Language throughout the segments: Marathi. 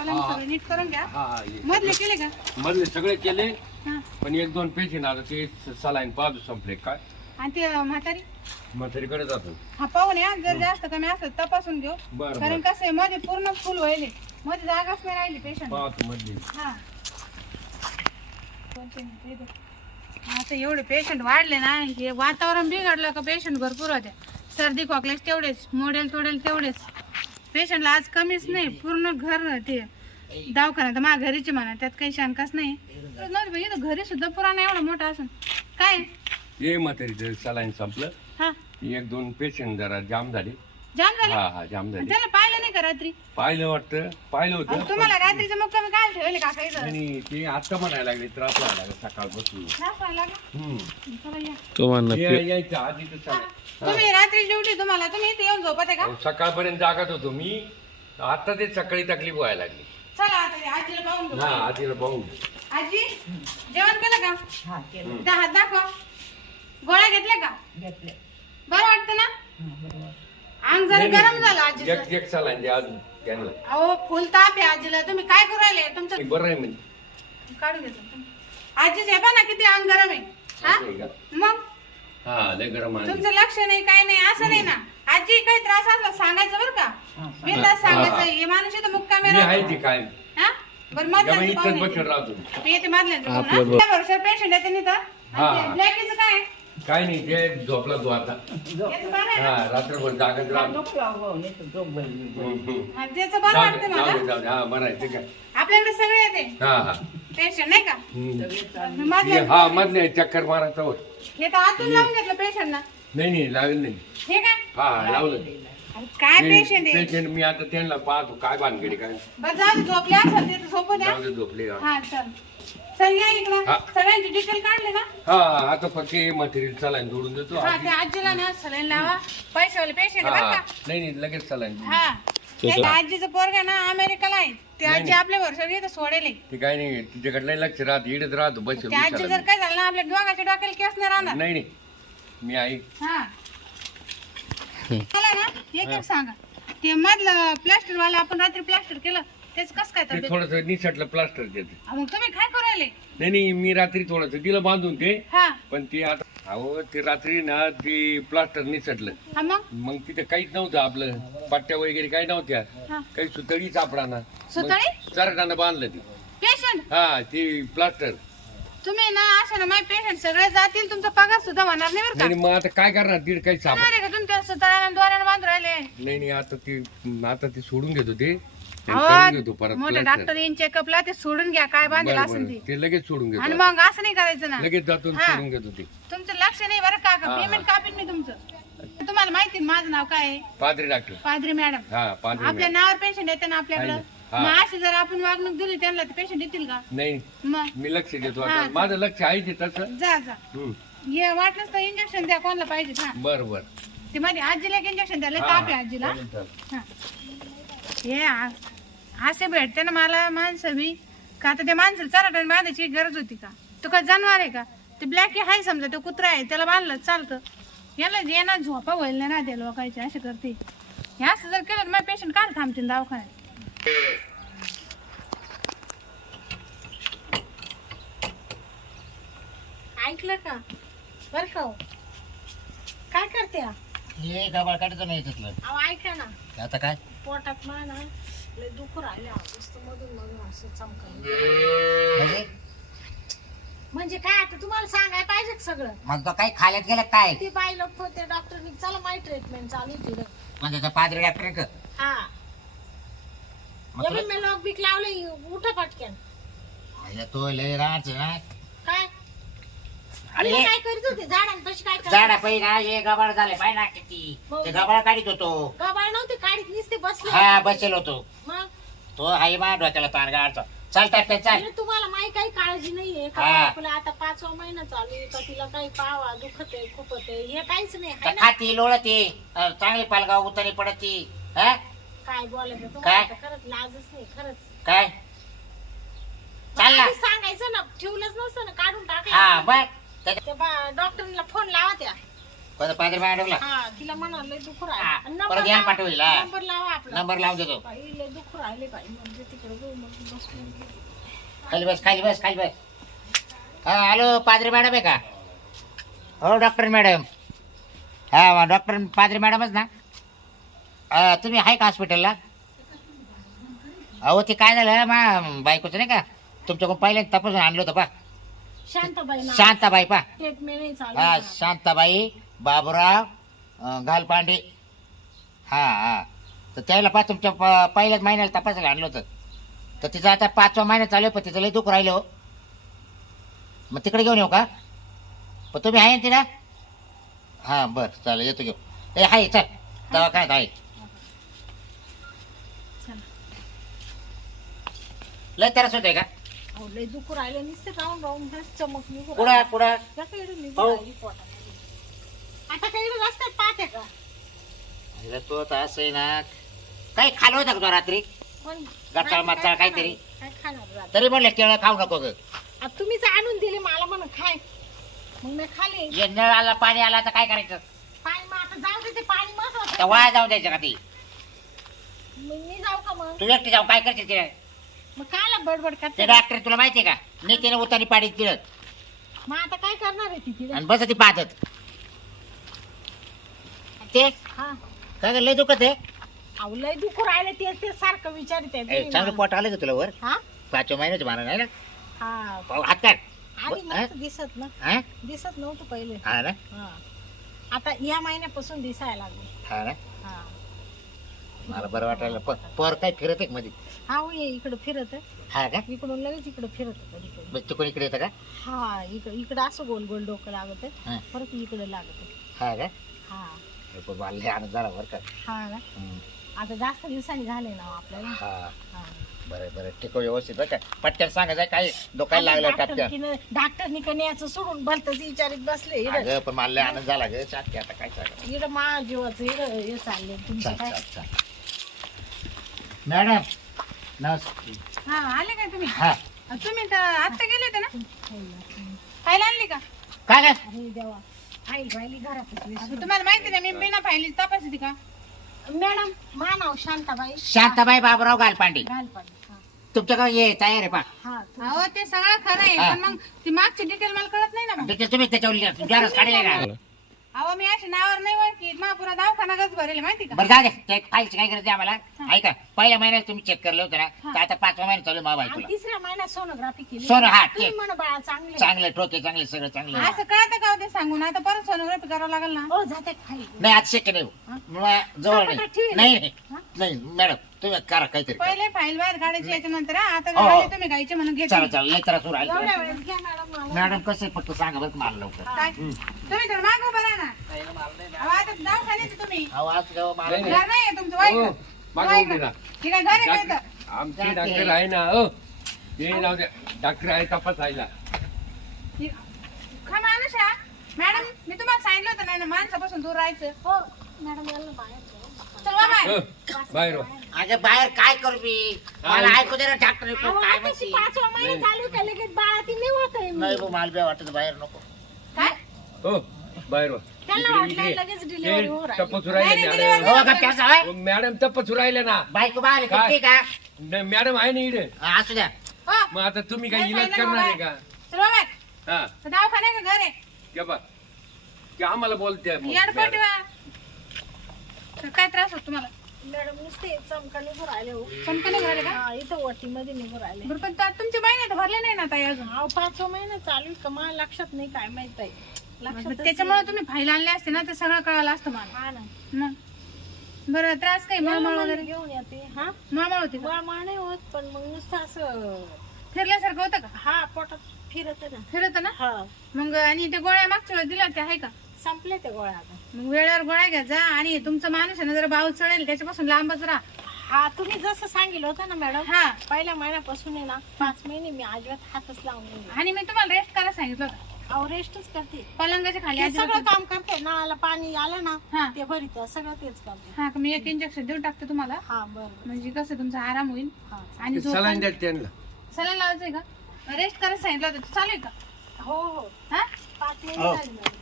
मला सगळं नीट करून घ्या. हा ये. मधले केले का? मधले सगळे केले हा. पण एक दोन पेशंट आता ते सलाईन पाजू संपले काय आणि ते अं, म्हातारी? म्हातारीकडे जातो. हा पाहून या. जर जास्त कमी असलं तर तपासून घेऊ. बरं कारण बरं. कसं आहे मध्ये पूर्ण फुल व्हायले. मध्ये जागाच नाही राहिली पेशंट पाहतो मधली. हा. आता एवढे पेशंट वाढले ना हे वातावरण बिघडलं का पेशंट भरपूर होते सर्दी खोकल्यास तेवढेच मोडेल तोडेल तेवढेच. पेशंटला आज कमीच नाही पूर्ण घर ते. दवाखाना तर माझ्या घरीची म्हणा त्यात काही शंकाच नाही. नव्हती बाई, इथं घरी सुद्धा पुराणा एवढा मोठा असून. काय? ये म्हातारीचं सलाईन संपलं. हा. एक दोन पेशंट जरा जाम झाले. जाम झालं? हा हा जाम झाले. त्याला पाहिलं नाही का रात्री? पाहिलं वाटतं. पाहिलं होतं. तुम्हाला रात्रीचं मग कमी काय ठेवले काका इथं आणि ते आता म्हणायला लागले त्रास व्हायला लागला सकाळ बसून. त्रास व्हायला लागला? हम्म. चला या. तो म्हणणं ये- यायचं आधी तर सलाईन तुम्ही रात्री ड्युटी तुम्हाला तुम्ही इथे येऊन झोपते का? अहो, सकाळपर्यंत जागत होतो मी. आता ते सकाळी तकलीफ व्हायला लागली. चला आता ते आजीला पाहून घेऊ. हा आधीला पाहून आजी जेवण केलं का? हा केलं. त्या हात दाखवा. गोळ्या घेतल्या का? घेतले बरं वाटतं ना? हा बरोबर अंग जरा गरम झालं आजीचं. एक एक अजून त्यांना अहो फुल ताप आहे आजीला. तुम्ही काय करू राहिले? तुमचं बरं आहे म्हणजे काढून घेतो. आजीच हे पहा ना किती अंग गरम आहे. हा? असं आहे का? मग? हा लय गरम आहे. तुमचं लक्ष नाही काय नाही असं नाही ना. आजी काही त्रास असला सांगायचं बरं का हा, बिंदास सांगायचं हे माणूस इथं मुक्कामी मी आहे राहतो. ती काय हा बरं या बाई मधल्याचं इथंच पाहून बसून येते. राहतो मी येते मधल्याचं आपलं पाहून, बघ. हा. त्या वर्षात पेशंट येते नाही तर हा. ब्लॅकीचं काय काय नाही ते झोपला तू आता झोप. याचं बरं आहे ना? हा रात्रभर जागत राहतो तर. हा, त्याचं बरं जाऊ दे, वाटतं जाऊ दे, मला जाऊ दे. हा बरं आहे ते काय आपल्याकडे सगळे येते हा हा पेशंट नाही का हम्म. मधल्या हा मधले चक्कर मारायचा होय हे तर आतून लावून घेतलं पेशंट ना नाही नाही लावेल नाही. हे काय? हा लावलं. अरे काय पेशंट आहे? मी आता त्यांना पाहतो काय भानगडी काय? बरं जाऊ दे, झोपले असेल ते तर झोपू द्या. जाऊ दे झोपले हा. हा चल. चल या इकडं. हा. सगळ्यांची डिटेल काढले ना? हा, आता फक्त मटेरियल चलायन जोडून देतो हा ते आजीला ना सलाईन लावा. पैशावाले पेशंट हा बरं का? नाही नाही लगेच चलायन हा. ते आजीचं पोरग ना अमेरिकाला आहे. ते आजी आपल्या वर्षात इथं सोडेल ते काय नाही तिच्याकडे लक्ष राहत इडत राहतो बस आजी जर काय झालं ना आपल्या दोघांच्या डोक्याला केस नाही राहणार. नाही नाही. मी आहे हा. मला ना एक एक सांगा. ते मधलं प्लास्टर वाला आपण रात्री प्लास्टर केलं तेच कस काय ते तब्येत? थोडस निसटलं प्लास्टर देते अहो, मग तुम्ही काय करू राहिले? नाही नाही मी रात्री थोडस तिला बांधून ते. हा. पण ते आता अहो ते रात्री ना ते प्लास्टर निसटलं. हा मग? मग तिथे काहीच नव्हतं आपलं. पट्ट्या वगैरे काही नव्हत्या. हा. काही सुतळी सापडाना. सुतळी? चरटानं बांधलं ती. पेशंट? हा ते प्लास्टर. तुम्ही ना असं ना माझे पेशंट सगळे जातील तुमचा पगार सुद्धा होणार नाही बरं नाही मग आता काय करणार? दीड काही होणार आहे का तुमच्या सुतळ्यानं बांधून राहिले? नाही नाही आता ते आता ते सोडून घेतो ते. ते करून घेतो परत मोठे plaster. डॉक्टर येईन चेकअपला ते सोडून घ्या काय बांधेल बरं, असेल बरं. ते. ते लगेच सोडून आणि घेतो मग असं नाही करायचं ना. लगेच जातो आणि हा. सोडून घेतो ते. तुमचं लक्ष नाही बरं का पेमेंट कापीन मी तुमचं? तुम्हाला माहिती आहे माझं नाव काय आहे? पादरी डॉक्टर पादरी मॅडम. हा पादरी आपल्या. नावावर पेशंट येते ना आपल्याकडं. मग अशी जर आपण वागणूक दिली त्यांना ते पेशंट येतील का? नाही मग? मी लक्ष देतो हा, माझं लक्ष आहे ते तसं. जा जा. हम्म. हे वाटलंच तर इंजेक्शन द्या कोणाला पाहिजे हा बर बर. ते मध्ये आजीला एक इंजेक्शन द्यायला हा, ताप आहे. आजीला. चालेल, चालेल. हा. हे आ- असे भेटते ना मला माणसं बी का आता त्या माणसाला चराटण बांधायची गरज होती का? तो काय जनावर आहे का? ते ब्लॅक आहे समजा तो कुत्रा आहे त्याला बांधलं चालतं. याला ना झोपा होईल नाही राहते लोकांचे असे करते. हे असं जर केलं तर माझे पेशंट काढ थांबतील दवाखान्यात. ऐकलं का? बर का हो? काय करते? हा? हे गबाळ नाही याच्यातलं. अहो ऐका ना. आता काय? पोटात मला लय दुःख राहिले नुसतं मधून मधून असं चमकायला म्हणजे? म्हणजे काय आता तुम्हाला सांगायला पाहिजे का सगळं? मग तो काही खाल्यात गेलं काय? ते बाई लोक होते डॉक्टरनी चला माझी ट्रीटमेंट चालू आहे तिथं. म्हणजे तो पादरी डॉक्टर हा. मग एवढे मी लॉक बिक लावले उठा पटक्यान तुला तो लय राहायचं ना. काय? अरे काय करीत होते? झाडांपाशी काय करत झाडा पै ना हे गबाळ झाले पाय ना किती हो. ते गबाळ काढित होतो. गबाळ नव्हते काढीत नुसते बसले हा बसेल होतो. मग? तो हाय मा डोक्याला ताण गाडचा चाल टाकते चाल तुम्हाला माही काही काळजी नाहीये. का हा. आपला आता पाचवा महिना चालू आहे का तिला काही पावा दुखत आहे खूपत आहे. हे काहीच नाही तर हाय ना? खाती लोळती. अं, चांगली पालगाव उतरी पडती. हा? काय बोलायचं? काय? तुम्हाला आता खरंच लाजच नाही खरंच. काय? चाल ना. आधी सांगायचं ना ठेवलंच नसतं ना काढून हा टाकायचं बर त्याच्या- त्या बा- डॉक्टरला फोन लावा त्या. कोणता पादरी मॅडमला हा तिला म्हणा लय दुखू हा, राहिलं. परत नंबर यायला लावा. नंबर लावा आपला. नंबर लावून देतो. बाई, लय दुखू राहिले बाई म्हणजे तिकडे जाऊ मग बसून खाली बस खाली बस खाली बस. हा हॅलो पादरी मॅडम आहे का? हो डॉक्टर मॅडम. हा डॉक्टर पादरी मॅडमच ना? तुम्ही आहे का हॉस्पिटलला अहो ते काय झालं? मा बायकोचं नाही का? तुमच्याकडून पहिल्यांदा तपासून आणलं होतं पा. शांताबाई ना. शांताबाई पा. ट्रीटमेंट नाही चालू हा आहे. शांताबाई बाबुराव अं, घालपांडे. हा हा. तर त्याला पा तुमच्या प- पहिल्याच महिन्याला तपासायला आणलं होतं. तर तिचं आता पाचवा महिना चालू आहे पण तिचं लय दुःख राहिलं हो. मग तिकडे घेऊन येऊ का? पण तुम्ही आहे ना तिला? हां बरं चालेल येतो घेऊ. ए आहे चल. दवाखान्यात आहे. लय तरस होतोय का? अहो, लय दुखू राहिले नुसते राहून राहून बस चमक निघू कुठं राहिली. कुठं त्या काही निघू. राहिली पोटामध्ये. आता काही रस्त्यात पाहते का? अरे तो असं आहे ना काही होतं का तो रात्री? गटाळ मटाळ काहीतरी? काय खाणार रात? तरी म्हणलं केळं खाऊ नको ग. आता तुम्हीच आणून दिले मला म्हण खाय. मग मी खाले. ये नळ आला पाणी आला तर काय करायचं? पाणी मग आता जाऊ दे ते पाणी महत्वाचं तर वाया जाऊ द्यायचं का ती? मग मी जाऊ का मग? तू एकटी जाऊ काय करशील तिला मग कायला बडबड ते करते डॉक्टर तुला माहितीये का? नीतीने उतानी पाडी तिळत मग आता काय करणार आहे आणि बस ती पाहत ते? हा. काय गं, लय दुखत आहे? अहो लय दुखू राहिले ते ते सारखं विचारित ए, चांगलं. पोट आलं का तुला वर? हा? पाचव्या महिन्याचं मारा नाही ना? हा. पाहू, हात काढ. आधी ब- नव्हतं दिसत ना. हा? दिसत नव्हतं पहिले. हा ना? हा. आता या महिन्यापासून दिसायला लागले. हा ना? हा. मला बरं वाटायला प- पोर काय फिरत आहे मध्ये हा ये इकडं फिरत आहे. हा का? इकडून लगेच इकडं फिरत आहे कधी कधी मग तिकडून इकडे येतं का? हा इकडं इकडं असं गोल गोल डोकं लागत आहे. हा. परत इकडं लागत आहे. हा का? हा. हे पण मला लय आनंद झाला बरं का. हा ना? हम्म. आता जास्त दिवसांनी झाले ना हो आपल्याला. हा. हा. बरं बरं. टिकव व्यवस्थित बरं का. पटकन सांगायचं काय दुखायला लागलं डॉक्टर किनं- कणी याचं सोडून भलतच विचारित बसले इकडं अगं पण मला लय आनंद झाला ग. आता काय सांगा इकडं मा जीवाचं इकडं हे चालले तुमचं चाल काय? चाल चाल. मॅडम हा आले काय तुम्ही? हा. तुम्ही तर आत्ता गेले होते ना? फाईल आणली का? काय काय? अरे देवा फाईल राहिली घरातच विसरून. तुम्हाला माहिती ना मी बिना फाईली तपासते का? मॅडम मा नाव शांताबाई. शांताबाई बाबूराव गालपांडे. घालपाडी हा. तुमच्याकडे ये तयार आहे पा हा तू- अहो ते सगळं खरं आहे हा. पण मग ती मागची डिटेल मला कळत नाही ना मग. तुम्ही त्याच्यावर गरज काढले ना अहो मी अशी नावावर नाही ओळखी महापुरा दवाखाना गच भरेल माहिती का? बरं जा दे ते फाईलची काय गरज आहे आम्हाला? ऐका पहिल्या महिन्यात तुम्ही चेक करलं होतं ना तर आता पाचवा महिना चालू मा आणि बायकोला. तिसऱ्या महिन्यात सोनोग्राफी केली. सोनं, हा, तुम्ही ते. म्हण बाळा चांगले चांगले ठोके चांगले सगळं चांगलं असं कळतं का हो ते सांगून? आता परत सोनोग्राफी करावं लागेल ना? हो जाते खाली. नाही आज शक्य नाही हा? मग जवळ नाही. हा? नाही मॅडम. तुम्ही करा काहीतरी करा. पहिले फाईल बाहेर काढायची याच्यानंतर हा, आता हो, हो. तुम्ही गायचे म्हणून घेते चला चला लय त्रास होऊ एवढ्या राहिला वेळेस घ्या मॅडम मला. मॅडम कसं आहे फक्त सांगा बरं मला लवकर काय तुम्ही तर मागं उभं राहा ना अहो, आता दवाखान्यात तुम्ही अहो, आज गाव मला नाही, घर नाही आहे तुमचं वाईट हो, का? मागं वाईट उभे का? राहा. ठीक आहे घर आहे का इथं? आमचे डॉक्टर आहे ना हो ते द्या डॉक्टर आहे तपासायला खा माणूस आहे हा. मॅडम मी तुम्हाला सांगितलं होतं ना ना माणसापासून दूर राहायचं हो मॅडम याला बाहेर ठेवा. चल वा बाय हो, बाहेर वा. अगं बाहेर काय करू मी मला? ऐकू दे ना डॉक्टर काय आता ती म्हणते पाचवा महिना चालू का लगेच बाळा ती नाही होत आहे नाही भाऊ, मला बी वाटत बाहेर नको काय हो बाहेर वा. त्यांना इकडे, वाटलं इकडे. लगेच डिलिव्हरी होऊ ते राहिली. तपासू राहिले नाही, नाही, मॅडम. हो का त्याचं आहे? हो, मॅडम तपासू राहिले ना बायको बाहेर काय? ठीक का नाही, मॅडम आहे ना इकडे हा, असू द्या हो मग आता तुम्ही काही काय इलाज करणार आहे? का चल वा बाय हा तर दवाखाना आहे का घर आहे घ्या बा ते आम्हाला बोलते मग, येडपट मॅडम. वा तर काय त्रास होतो तुम्हाला मॅडम नुसते चमका निघू राहिले हो नाही का? हा इथं वटीमध्ये निघू राहिले बरं पण त्या- तुमचे महिने तर भरले नाही ना ताई अजून? अहो पाचवा महिना चालू आहे का? मला लक्षात नाही काय माहीत आहे लक्षात त्याच्यामुळे तुम्ही फाईल आणले असते ना ते सगळं कळालं असतं मला. हा ना. मग बरं त्रास काही मळमळ वगैरे? घेऊन येते हा? मळमळ होती का? वळमळ नाही होत पण मग नुसतं असं फिरल्यासारखं होतं का? हा पोटात फिरत ना. फिरत ना? हा. मग आणि ते गोळ्या मागच्या वेळेस दिल्या त्या आहे का? संपले ते गोळ्या आता. मग वेळेवर गोळ्या घ्या जा. आणि तुमचं माणूस आहे ना जरा बाऊ चढेल त्याच्यापासून लांबच राहा. हा तुम्ही जसं सांगितलं होतं ना मॅडम हा. पहिल्या महिन्यापासून आहे ना पाच महिने मी अजिबात हातच लावून नाही दिला. आणि मी तुम्हाला रेस्ट करायला सांगितलं होतं. अहो रेस्टच करते. पलंगाच्या खाली हे सगळं काम करते नळाला पाणी आलं ना हा. ते भरीत सगळं तेच करते. हा मी एक इंजेक्शन देऊन टाकते तुम्हाला. हा बरं म्हणजे कसं तुमचा आराम होईल. हा. आणि झोप सलाईन द्या त्यांना. सलाईन लावायचंय का? रेस्ट करायला सांगितलं होतं. चालू आहे का? हो हो. हा? पाच महिने. झाले मॅडम.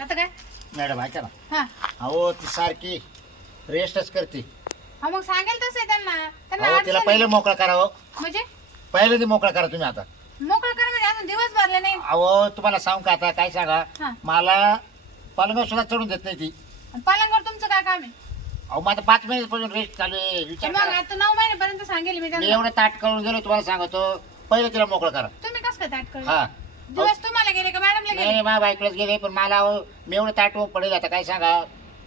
आता काय? मॅडम ऐका ना. हा. अहो ती सारखी रेस्टच करते. हा मग सांगेल तसं आहे त्यांना. त्यांना अहो अडचण तिला आहे. पहिलं मोकळं करावं म्हणजे? पहिलं ते मोकळं करा तुम्ही आता. मोकळं कर म्हणजे अजून दिवस भरले नाही. अहो तुम्हाला सांगू का आता? काय सांगा? हा. मला पलंग सुद्धा चढून देत नाही ती. आणि पलंगावर तुमचं काय काम आहे? अहो माझं पाच महिन्यापासून रेस्ट चालू आहे. तर विचार मग करा. आता नऊ महिन्यापर्यंत सांगेल मी मी त्यांना. एवढं ताट करून गेलो तुम्हाला सांगतो. पहिलं तिला मोकळं करा. तुम्ही कसं काय ताट करता हा. दिवस तुम्हाला गेले का? मॅडमला नाही गेले? नाही, माझ्या बायकोलाच गेले पण मला अहो, मी एवढं ताट पडेल आता काय सांगा?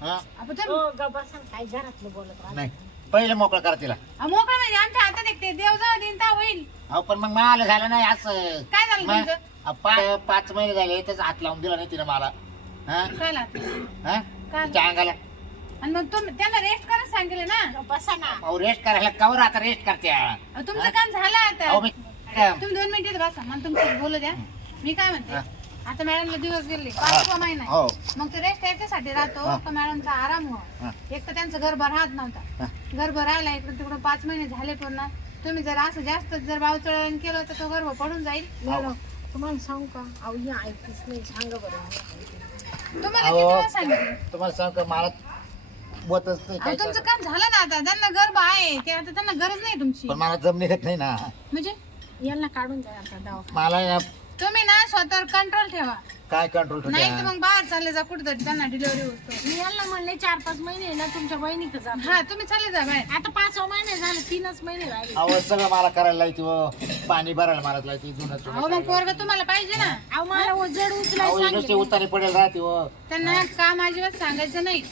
हा? आपण तुम्ही ग बसा काय घरातलं बोलत राहा. नाही पहिलं मोकळं करा तिला. अहो, मोकळं म्हणजे आमच्या हातात एक ते देव जाऊ देईन ता होईल. अहो पण मग मला झालं नाही असं. काय झालं मग, तुमचं? अहो, पा- पाच महिने झाले त्याचा हात लावून दिला नाही तिने मला. हा? हा? काय तिच्या अंगाला. आणि मग तुम्ही त्यांना रेस्ट करायला सांगितले ना? बसा ना. अहो रेस्ट करायला कवर आता रेस्ट करते अहो तुमचं काम झालं आता. मी तुम्ही दोन मिनिटं बसा मला तुमचं बोलू द्या. मी काय म्हणते? आता मॅडमला दिवस गेले पाचवा महिना आहे. हो. मग ते रेस्ट याच्यासाठी राहतो हा. का मॅडमचा आराम हा. हो. एक तर त्यांचं गर्भ राहत नव्हता. गर्भ राहिला इकडे तिकडे पाच महिने झाले पूर्ण. तुम्ही जर असं जास्त जर बावचळण केलं तर तो गर्भ पडून जाईल. मॅडम तुम्हाला सांगू का? अहो ही नाही सांगा बरं. तुम्हाला अहो. किती वेळा सांगितलं? तुम्हाला सांग का मला बोतच नाही अहो, काय तुमचं. काम झालं ना आता. त्यांना गर्भ आहे. ते आता त्यांना गरज नाही तुमची. पण मला जम निघत नाही ना. म्हणजे? यांना काढून द्या आता दवाखान्यात. मला या- तुम्ही ना स्वतःवर कंट्रोल ठेवा. काय कंट्रोल नाही तर मग बाहेर चालले जा कुठेतरी त्यांना डिलिव्हरी होतो. मी यांना म्हणले चार पाच महिने ना तुमच्या बहिणीचं जा हा तुम्ही चालले जा बाहेर. आता पाचवा महिने झाले तीनच महिने राहिले. अहो सगळं मला करायला लायची व पाणी भरायला जुनं अहो जुनं मग पोरग तुम्हाला पाहिजे ना. अहो मला व- जड उचलाय अहो ही नुसती सांगितलं उतारी पडेल राहते व त्यांना काम अजिबात सांगायचं नाही.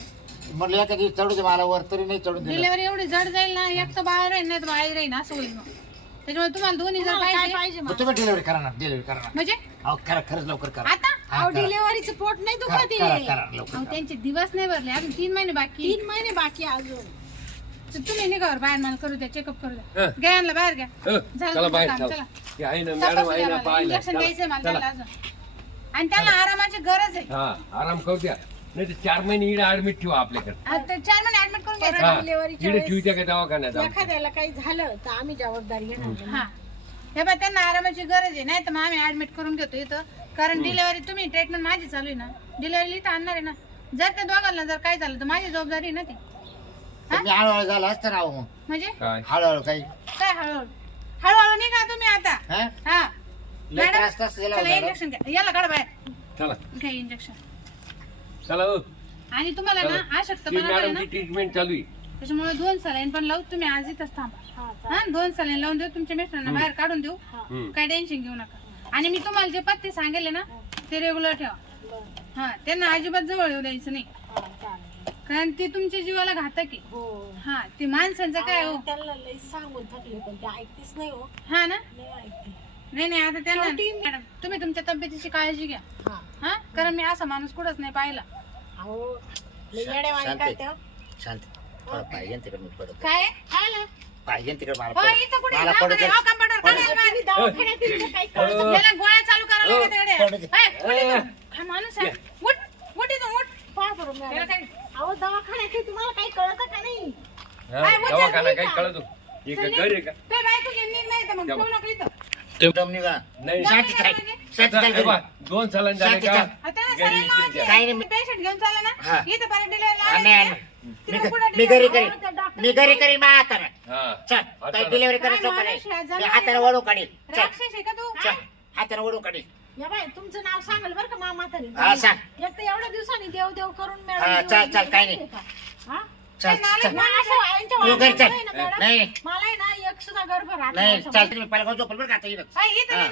म्हटलं एका दिवस चढू दे मला वर तरी नाही चढून दिलं डिलिव्हरी एवढी जड जाईल ना एक तर बाहेर राहील नाही तर बाहेर राहील असं होईल मग. त्याच्यामुळे तुम्हाला दोन्ही जर तुम्हाला काय पाहिजे पाहिजे मग मग तुम्ही डिलिव्हरी करा ना डिलिव्हरी करा ना. म्हणजे? अहो करा खरंच लवकर करा. आता? हा, अहो करा. डिलिव्हरीचं पोट नाही करा दुखत करा आहे करा लवकर अहो करा. त्यांचे दिवस नाही भरले अजून तीन महिने बाकी. तीन महिने बाकी आहे अजून. तर तुम्ही निघावर बाहेर मला करू द्या चेकअप करू द्या. हं. घ्या यांना बाहेर घ्या. झालं चला बाहेर तुमचं काम, चला. चला. ते आहे ना तपासू मॅडम आहे द्या ना मला. पाहायला इंजेक्शन द्यायचंय मला चला. त्याला अजून आणि त्याला आरामाची गरज आहे. हा आराम करू द्या. नाही तर चार महिने इकडे ऍडमिट ठेवा आपल्याकडे. आता चार महिने ऍडमिट करून घ्यायचं हा डिलिव्हरीच्या इकडे वेळेस ठेवत्या का दवाखान्यात? एखाद्याला काही झालं तर आम्ही जबाबदारी घेणार नाही. हा. हे बघ त्यांना आरामाची गरज आहे. नाही तर मग आम्ही ऍडमिट करून घेतो इथं. कारण डिलिव्हरी तुम्ही ट्रीटमेंट माझी चालू आहे ना. डिलिव्हरी इथं आणणार आहे ना. जर त्या दोघांना जर काय झालं तर माझी जबाबदारी आहे ना ती. मी हळूहळू झालं असतं ना मग. म्हणजे? काय? हळूहळू काही. काय हळूहळू? हळूहळू निघा तुम्ही आता. हा? हा. लय मॅडम त्रास तसं गेला चला होता. इंजेक्शन घ्या. याला काढा बाहेर. चला. घ्या इंजेक्शन चला हो. आणि तुम्हाला चला. ना ती अशक्तपणा आहे ना मॅडमची ट्रीटमेंट चालू आहे. त्याच्यामुळे दोन सलाईन पण लावू तुम्ही आज इथंच थांबा. हा, चालेल. हा दोन सलाईन लावून देऊ तुमच्या मिस्टरांना बाहेर काढून देऊ. हम्म. काय टेन्शन घेऊ नका. आणि मी तुम्हाला जे पत्ते सांगेले ना ते रेग्युलर ठेवा. बरं. हा त्यांना अजिबात जवळ येऊ द्यायचं नाही. हा, चालेल. कारण ते तुमच्या जीवाला घातक आहे. हो. हा ते माणसांचं काय हो? त्यांना लई सांगून थकले पण ते ऐकतेच नाही हो. हा ना? नाही ऐकते. नाही नाही आता त्यांना मॅडम तुम्ही तुमच्या तब्येतीची काळजी घ्या. हा. हा? कारण मी असा माणूस कुठंच नाही पाहिला. अहो शांत हो. शांत थोडं पाहिजे ना तिकडे मी पडत काय खायला. पाहिजे ना तिकडे मला हो पडत. इथं कुठे मला पडत दवाखान्यात, हो, तुम्ही दवाखान्यात काही हो. याला गोळ्या चालू करायला लागल्या तिकडे. पडू दे. हाय, उठ इथून. काय माणूस आहे उठ उठ इथून उठ पहा बरं याला मॅडम. काय अहो दवाखान्यात हे तुम्हाला काही कळतं का नाही हा, काय बोलता दवाखाना तुम्ही काही? कळतो हे काय घर का ते बायको घेऊन निघ नाही तर मग तेव्हा. ठेवू नको इथं. दम निघा नाही चाल चाल घरी. दोन सालांनी झाले का. आता घरी सरांना. पेशंट घेऊन चालला ना. इथं पर्यंत डिलिव्हरी नाही, लावायची. नाही. तिकडे मी पुढे मी घरी डिलिव्हरी करीन मी घरी करीन मा हाताने हा चल आता काही काय करायचं सोपं माणूस नाही जनावर मी हाताने आहे. वळू काढील चल राक्षस आहे का तू चल हाताने वळू काढील या बाय तुमचं नाव सांगाल बरं का मामा तरी हा, सांग. एक तर एवढ्या दिवसांनी देव देव करून हा, दिवस चल, चल, काही नाही. हा? चल चल मला असं यांच्या तू घरी वागण्यात चल नाही ना, मॅडम. नाही मला आहे ना एक सुद्धा गर्भ राहत नाही नाही चालते मी पहिला झोपल बरं का आता इकडं हाय, इथं नाही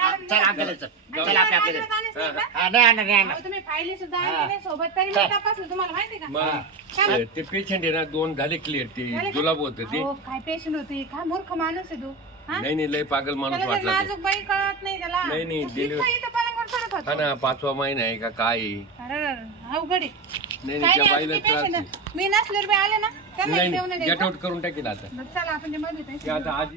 हा. चल. आपल्याला चल चल आपल्या तुम्हाला आपल्याला बाजूला जाणंच नाही का? हा नाही आणणार नाही आणणार अहो, तुम्ही फायली सुद्धा. आणली नाही सोबत तरी मी चल. तपासलं तुम्हाला माहिती का मग काय? ते पेशंट आहे ना दोन झाले क्लिअर ते झाले का? जुलाब होत ते अहो, काय पेशंट होते काय मूर्ख माणूस आहे तू हा? नाही नाही लय पागल माणूस त्याला जर वाटला तो. नाजूक बाई कळत नाही त्याला नाही, नाही, तो डिलिव्हरी- इथं- इथं पलंगावर पडत होता. ना पाचवा महिना आहे का काय आहे? अरे, अरे, अवघड आहे. नाही नाही त्या बाईला त्रास. मी बी आले ना त्यांना नाही गेट आउट करून टाकेल आता. चला आपण ते मध्ये ते आता आज